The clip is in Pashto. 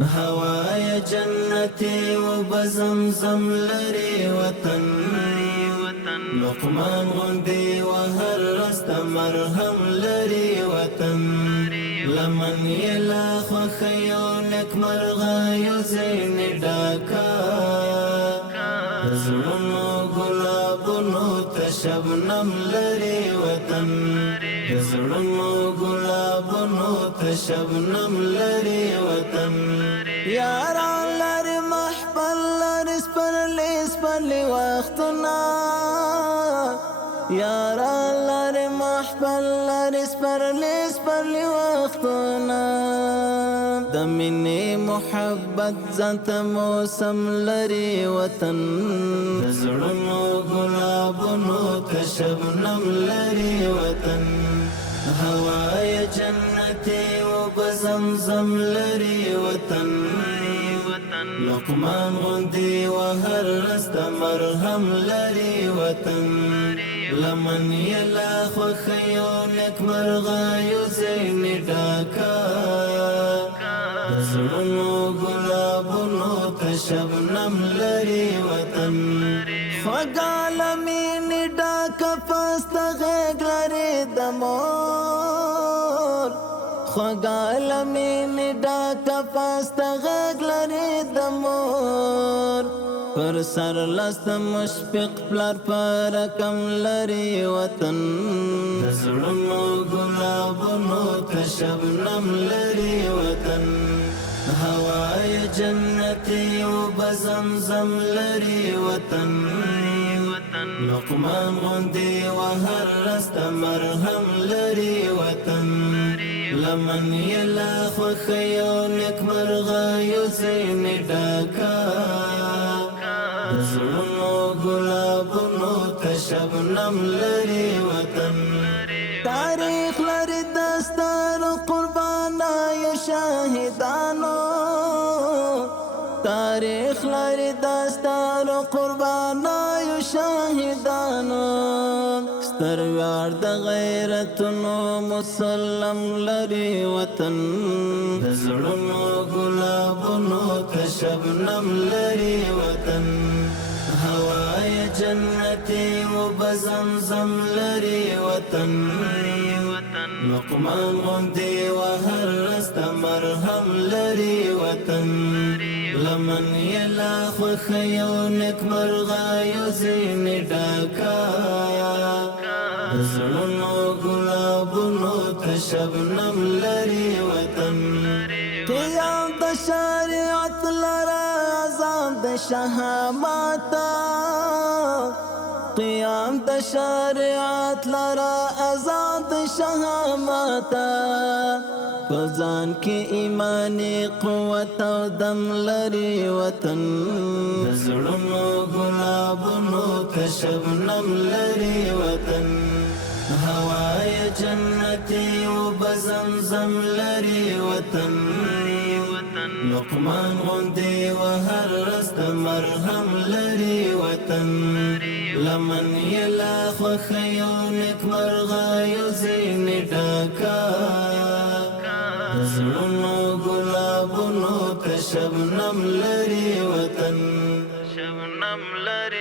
هواي جنتي وبزمزم لري وطن لقمان غندي وهر رست مرهم لري وطن لمن يلا خيونك مرغا زين داكا زړونو ګلابونو ته شبنم لري وطن زړونو ګلابونو ته شبنم لري وطن یاران لري محفل لري سپرلی وختونه یاران لري محفل لري سپرلی وختونه د مینې محبت ځانت موسم لري وطن زړونو ګلابونو ته شبنم لري وطن هواي جنتي وبزمزم لري وطن لقمان غندي وهر رست مرهم لري وطن لمن يلا خيونك مرغا يزين داكا زړونو ګلابونو ته شبنم لري وطن خوږه لمینې ډاکه پسته غېږ لري د مور خوږه لمینې ډاکه پسته غېږ لري د مور پر سر لاست مشفق پلار پر کم لري وطن زړونو ګلابونو ته شبنم لري وطن هواي جنتي وبزمزم لري وطن لقمان غندي وهر رست مرهم لري وطن لمن يلا خيونك مرغا يزين داكا زړونو ګلابونو ته شبنم لري وطن تاریخ لري دستار قربانا یا شاهدانو تاریخ لري دستار قربانا یا شاهدانو ستر ویار د غیرتونو مسلم لري وطن زړونو ګلابونو ته شبنم لري وطن هواي جنتي وبزمزم لري وطن لقمان غندي وهر رست مرهم لري وطن لمن يلا خيونك مرغا يزين داكا زړونو ګلابونو ته شبنم لري وطن قیام د شریعت لرا اعظم د شهامتا قیام د شریعت لرا اعظم د شهامتا پزان کې ایمانی قوت او دم لري وطن زړونو ګلابونو ته شبنم لري وطن هواي جنتي وبزمزم لري وطن لقمان غندي وهر رست مرهم لري وطن لمن يلا خيونك مرغا يزين داكا زړونو ګلابونو ته شبنم لري وطن شبنم لري